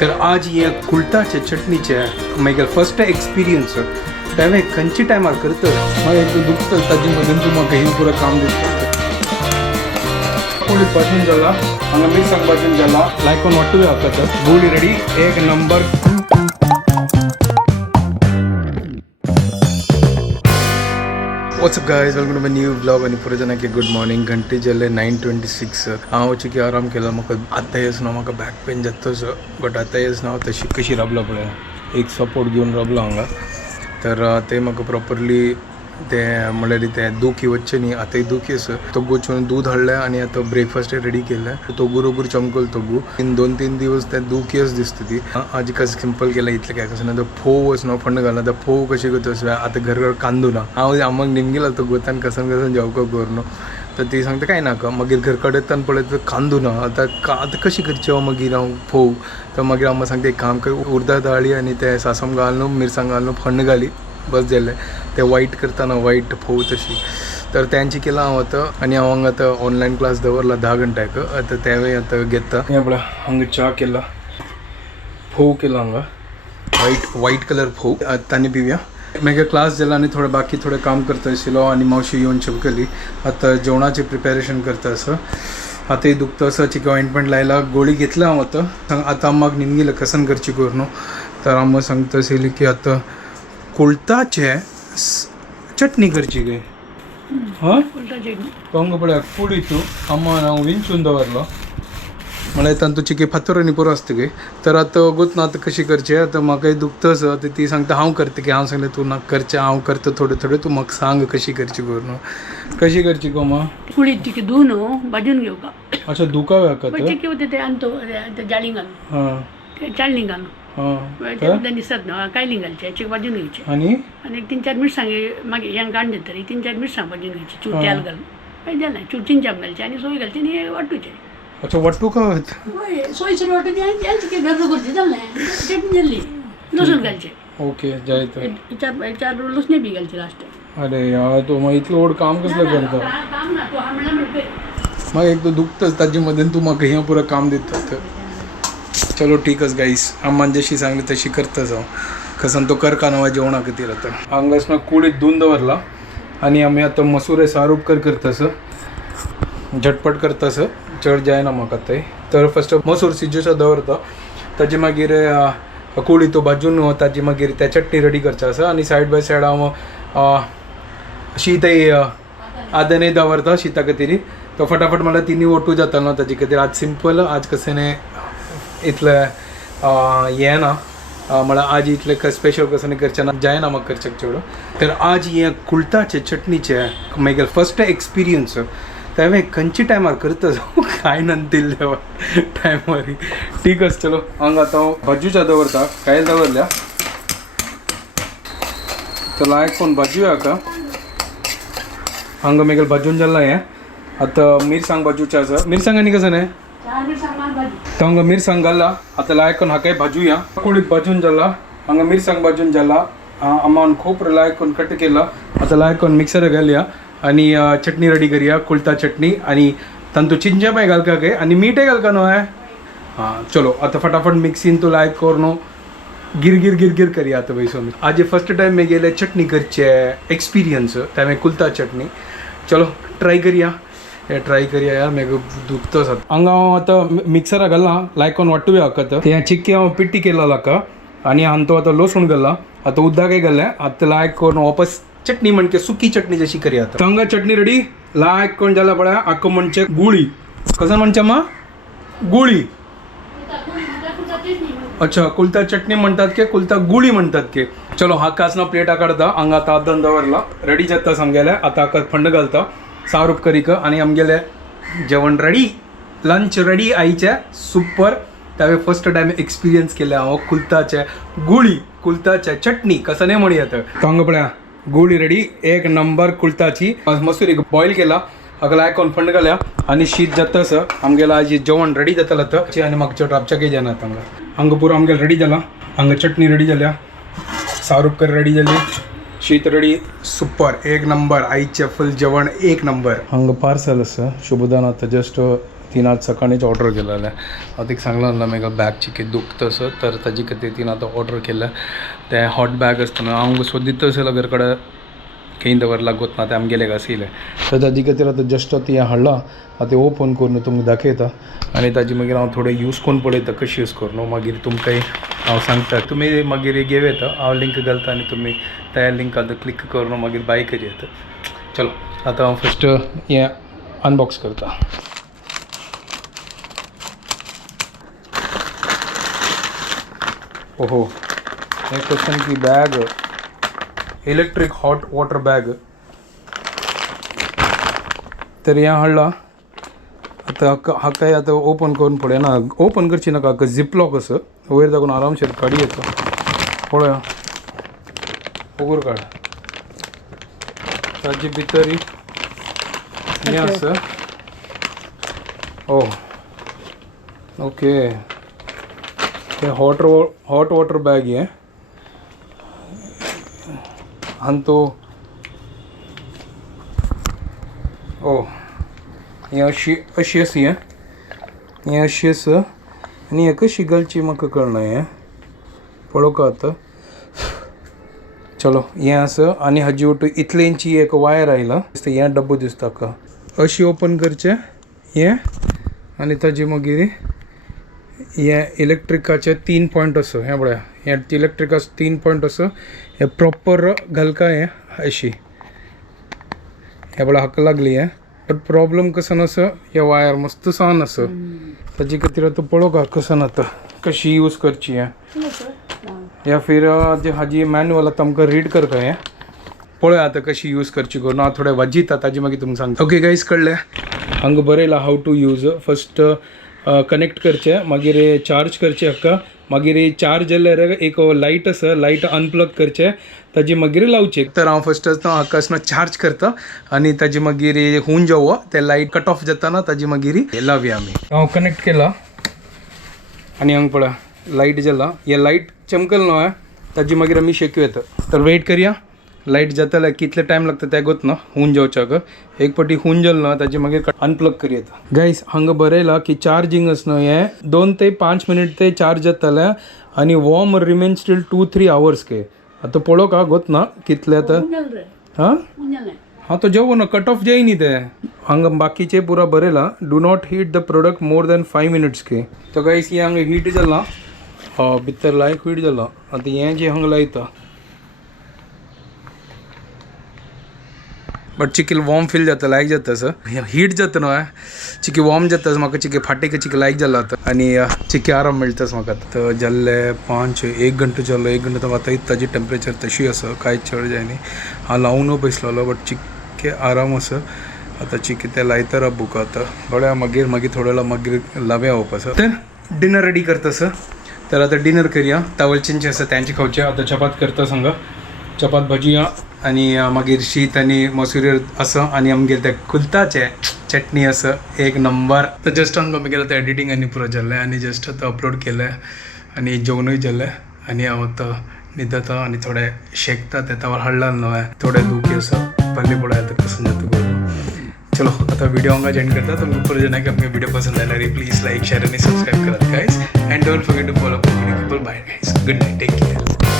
तर आज ये कुल्ताचे चटणीचे मागीर फर्स्ट एक्सपिरियन्स त्यावेळी खंयची टायमार करता मागीर एक दुखता ताजे मदीं तूं म्हाका हें पुरो काम दिता कोणी भाजून जाला हांगा मिरसांग भाजून जाला लायक ऑन वाटू हातात गोळी रेडी एक number WhatsApp guys welcome to my new blog आणि पुरे जणांक गुड मॉर्निंग घंटे जाले 9:26 हांव की आराम केला म्हाका आतां येस ना म्हाका बॅक पेन जातच बट आतां येस ना तशी कशी राबला पळय एक सपोर्ट घेवन राबला हांगा तर ते म्हाका प्रॉपरली ते म्हळ्यार ते दुखी वच्चे न्ही आतां दुखी आसा तो गोचून दूध हाडलें आनी आतां ब्रेकफास्ट रेडी केलें तो गुरोगुर चमकल तो गू इन 2-3 दिवस ते दुखीच दिसता ती आज कशें सिंपल केलें इतलें काय कसं ना तो फोव वचना फंड घालना तो फोव कशी करता आतां घर कांदू ना हांव आम्हाक निमगेला तो गोतान कसन जेवको करून तर ती सांगता काय नाका मागीर घर कडेन पळयत कांदू ना आतां कशी करची मागीर हांव फोव तर मागीर आम्हा सांगता एक काम कर उर्दा दाळी आनी ते सासम घालून मिरसांग घालून फंड घाली बस जालें ते वायट करतना वायट फोव तशी तर त्यांची केला हांव आतां आनी हांव हांगा आतां ऑनलायन क्लास दवरला 10 घंट्याक आतां त्यावेळी आतां घेता हें पळय हांगा च्या केला फोव केला हांगा वायट कलर फोव तांणी पिवया मागीर क्लास जाला आनी थोडे बाकी थोडे काम करता आशिल्लो आनी मावशी येवन चमकली आतां जेवणाचें प्रिपेरेशन करता आसा आतांय दुखता आसा चिकी ऑइंटमेंट लायला गोळी घेतला हांव आतां आम्माक निमगेलें कसन करची करून तर आम्हा सांगता आशिल्ली की आतां कुल्ताचे चटणी करची गे हां हांगा पळय कुडी तूं अम्मा हांव विंचून दवरलो म्हळ्यार तांतू चिकी फातर आनी पुरो आसता गे तर आतां वगूत ना आतां कशी करचें आतां म्हाकाय दुखता आसा आतां ती सांगता हांव करता की हांव सांगलें तूं नाका करचें हांव करता थोडे तूं म्हाका सांग कशी करची करून कशी करची गो मा कुळीत तिके धुवन भाजून घेवका अच्छा दुखाव्या का चिकी होते ते आणतो जाळी घालून हां ते चाळणी घालून हां दिसत ना कायली घालचे चिक भाजून घ्यायचे आणि आणि 3-4 मिरसांगे मागीर हें काढले तरी 3-4 मिरसांग भाजून घ्यायची चूर तेल घालून काही जालें चूर चिंचाम घालचे आणि सोय घालचे आणि वाटूचे अच्छा वाटू का सोय सुरू वाटूचे आणि चिकी घर करचे जालें चटणी जाल्ली लसूण घालचे ओके जाय तर चार लसणे बी घालचे लास्ट अरे यार तो मग इतलं व्हड काम कसलं करता काम ना तू हामला म्हणते मग एक तो दुखतच ताजे मदीं तूं म्हाका हें पुरो काम दिता चलो ठीकच गाईस अम्मान जशी सांगली तशी करताच हांव कसन तो कर का नवा जेवणा खातीर आतां हांगासना कुळीत धुवन दवरला आनी आमी आतां मसुरे सारूप करतास झटपट करतास चड जायना म्हाका ते तर फस्ट मसूर सिजूचा दवरता ताजे मागीर कुळी तो भाजून ताजी मागीर त्या चटणी रेडी करचा आसा आनी सायड बाय सायड हांव शीतय आदने दवरता शीता खातीर तो फटाफट म्हळ्यार तिनी ओटू जाता न्हू ताजे खातीर आज सिंपल आज कशें इतलें हें ना म्हळ्यार आज इतलें स्पेशल कसं करचें ना जायना म्हाका करचें चेडूं तर आज हे कुल्ताचे चटणीचे मागीर फर्स्ट एक्सपिरियन्स त्यावेळी खंयची टायमार करता काय नंतिल्ले टायमार ठीक आसा चलो हांगा आतां हांव भाजूच्या दवरता कायल दवरल्या तर लायक कोण भाजूया का हांगा मागीर भाजून जाल्ला हें आतां मिरसांग भाजूचें आसा मिरसांग आनी कसं न्ही हांगा मिरसांग घाला आतां लायकून हाकाय भाजूया कुळीत भाजून जाला हांगा मिरसांग भाजून जाला अम्मान खोबरं लायकून कट केला आतां लायकून मिक्सर घालया आनी चटणी रेडी करूया कुल्ता चटणी आनी तांतू चिंचे पाय घालका काय आनी मीठय घालका न्हू हां चलो आतां फटाफट मिक्सीन तूं लायक कर न्हू गिर करूया आतां वयसून आज फर्स्ट टायम गेले चटणी करचे एक्सपिरियन्स त्यावेळी कुल्ता चटणी चलो ट्राय करूया यार मेरे दुखता आसा हांगा हांव आतां मिक्सरा घालना लायकून वाटूया हाका ते चिक्की हांव पिट्टी केला हाका आनी हांवें तो आतां लसूण घाला आतां उदकाय घालें आतां लायक करून वापस चटणी म्हणजे सुकी चटणी जशी करूया आतां हांगा चटणी रेडी लायक करून जाला पळय हाका म्हणजे गुळी कसं म्हणचे मा गुळी अच्छा कुल्ता चटणी म्हणटात की कुल्ता गुळी म्हणटात की चलो हाका आसना प्लेटा काडता हांगा आतां आदन दवरला रेडी जाता सामगेलें आतां हाका फंड घालता सारूप करीक आनी आमगेलें जेवण रेडी लंच रेडी आईचें सुपर त्यावेळी फर्स्ट टायम एक्सपिरियन्स केलें हांव कुल्ताचे गुळी कुल्ताचे चटणी कसं नाही म्हणूया तर हांगा पळया गुळी रेडी एक नंबर कुल्ताची मसूर एक बॉयल केला हाका लायकून फंड घाल्या आनी शीत जाता आसा आमगेलें आज जेवण रेडी जातालें आतां आनी म्हाका चड राबच्या काही जायना हांगा हांगा पुरो आमगेलें रेडी जाला हांगा चटणी रेडी जाल्या सारूप कर रेडी जाली शीत रेडी सुपर एक नंबर आईचे फुल जेवण एक नंबर हांगा पार्सल आसा शुभदान आतां जस्ट तीन आज सकाळीच ऑर्डर केलेलं आहे. आता एक सांगला ना म्हाका बॅगची की दुखतं असं तर ताजी कितें तीन आता ऑर्डर केलं ते हॉट बॅग असतना हांव सोदीत असेल घर कडेन केही दवरला गोतना ते आमगेले घासिले तर ताजी खातीर आतां जस्ट ती हाडला आतां ते ओपन करून तुमकां दाखयता आनी ताजी मागीर हांव थोडे यूज करून पळयता कशी यूज करून मागीर तुमकांय हांव सांगता तुमी मागीर घेव येता हांव लिंक घालता आनी तुमी त्या लिंकार क्लिक करून मागीर बाय करी येता. चलो आतां हांव फस्ट हें अनबॉक्स करता. ओहो हे क्वेश्चन की bag electric hot water bag तर हें हाडला आतां हाका आतां ओपन करून पळय ना ओपन करची नाका हाका झिप लॉक असं वयर दाखवून आरामशीर काडी येता पळया उगूर काड ताजे भितर हें आसा ओ ओके ते हॉट वॉटर बॅग हें आनी तो ओ हें अशी आसा हें अशी आसा आनी हें कशी घालची म्हाका कळना हें पळोवका आतां. चलो हें आसा आनी हाजी वटू इतलेंची एक वायर आयला हें डब्बो दिसता का अशी ओपन करचें हें आनी ताजी मागीर हें इलेक्ट्रिकाचे 3 पॉयंट असो हें पळया हें इलेक्ट्रिकाचे 3 पॉयंट असो हें प्रॉपर घालका हें अशी हें पळय हाका लागली हें बट प्रॉब्लम कसन असो हें वायर मस्त सान असो ताजे खातीर आतां पळोवका कसन आतां कशी यूज करची हें या फिर जे हाजी मॅन्युअल आतां आमकां रीड करता हें पळय आतां कशी यूज करची करून हांव थोडें वाजिता ताजी मागीर तुमकां सांगता. ओके गायज कळ्ळें हांगा बरयलां हाव टू यूज फस्ट कनेक्ट करचें मागीर चार्ज करचें हाका मागीर चार्ज जाल्यार एक लायट आसा लायट अनप्लग करचें ताजी मागीर लावचें. तर हांव फस्ट हाका आसना चार्ज करता आनी ताजी मागीर होऊन जावो तें लायट कट ऑफ जाता ताजी मागीर लावया आमी. हांव कनेक्ट केला आनी हांगा पळया लायट जाला हें लायट चमकल न्हय ताजी मागीर आमी शेकूं येता. तर वेट करया लायट जाताल्या कितले टायम लागता तें गोत ना होऊन जावच्याक एक पाटी होऊन जाल ना ताजी मागीर अनप्लग करी येता. गायज हांगा बरयलां की चार्जिंग आसना हें 2 ते 5 मिनिट ते चार्ज जातालें आनी वॉर्म रिमेन स्टील 2-3 आवर्स के आतां पळोवका गोत ना कितले आतां हां हां तो जेवो ना कट ऑफ जाय न्ही तें हांगा बाकीचे पुरा बरयलां do not heat the product more than 5 minutes के. तो गायज हें हांगा हीट जालां हय भितर लायक हीट जालां आतां हें जें हांगा लायता बट चिकील वॉर्म फील जाता लायक जाता सर हीट जाता न्हय चिकी वॉर्म जाता म्हाका चिकी फाटी चिकी लायक जाला आतां आनी चिकी आराम मेळटा म्हाका. तर जाल्ले 1 घंटो जालो 1 घंटो आतां ताजी टेम्परेचर तशी आसा कांयच चड जायनी हांव लावून बसलोलो बट चिक्के आराम आसा आतां चिकी ते लायता बुका आतां थोड्या मागीर थोड्या वेळा मागीर लाव्या वोपास. तर डिनर रेडी करता सर तर आतां डिनर करया तावलचिंचे आसा त्यांची खावचे आतां चपात करता सांगा चपात भाजी आनी मागीर शीत आनी मसुरी आसा आनी आमगेर ते कुल्ताचे चटणी आसा एक नंबर. तर जस्ट हांगा मागीर आतां एडिटींग आनी पुरो जाल्लें आनी जस्ट आतां अपलोड केलें आनी जेवणूय जाल्लें आनी हांव आतां न्हिदता आनी थोडे शेकता ते तावर हाडला न्हय थोडे दुखी आसा पल्ली पळय आतां कसं जाता करून. चलो आता वीडियो हांगा एंड करता तुमकां पुरो जाणां की आमगे वीडियो पसंद आयल्यार प्लीज लायक शेअर आनी सबस्क्राईब करात guys and don't forget to follow people. Bye guys good night take care.